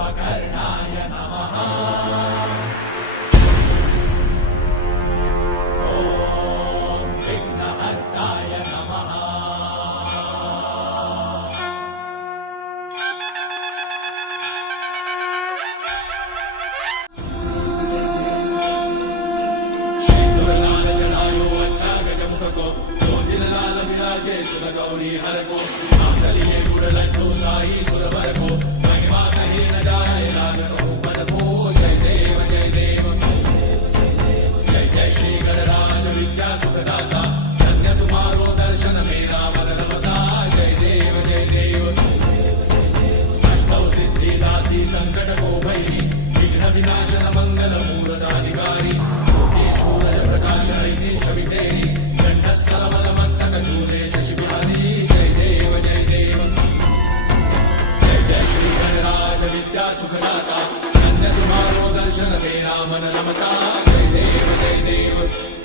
उपकर्णाय नमः। ॐ विघ्नहर्ताय नमः। सिंदूरलाल चढ़ायो अच्छा गजमुख को, ज्योतिलाल विराजे सुर गौरी हर को, मांगलिये गुड़ लड्डू साई सुरवर को, महिमा कही न जाए लागत हो पद को। जय देव जय देव जय जय श्री गणराज विद्या सुखदाता, धन्य तुम्हारो दर्शन मेरा मन रमता। जय देव जय देव अष्टौ सिद्धि दासी संकट को भई, विघ्न विनाशन मंगल मूर्ताधिकारी, कोटि सूरज प्रकाश ऐसी छवि तेरी, कंठस्थल बल मस्तक झूले शशि बिहारी। जय देव जय देव जय जय श्री गणराज विद्या सुखदाता, धन्य तुम्हारो दर्शन मेरा मन रमता। जय देव जय देव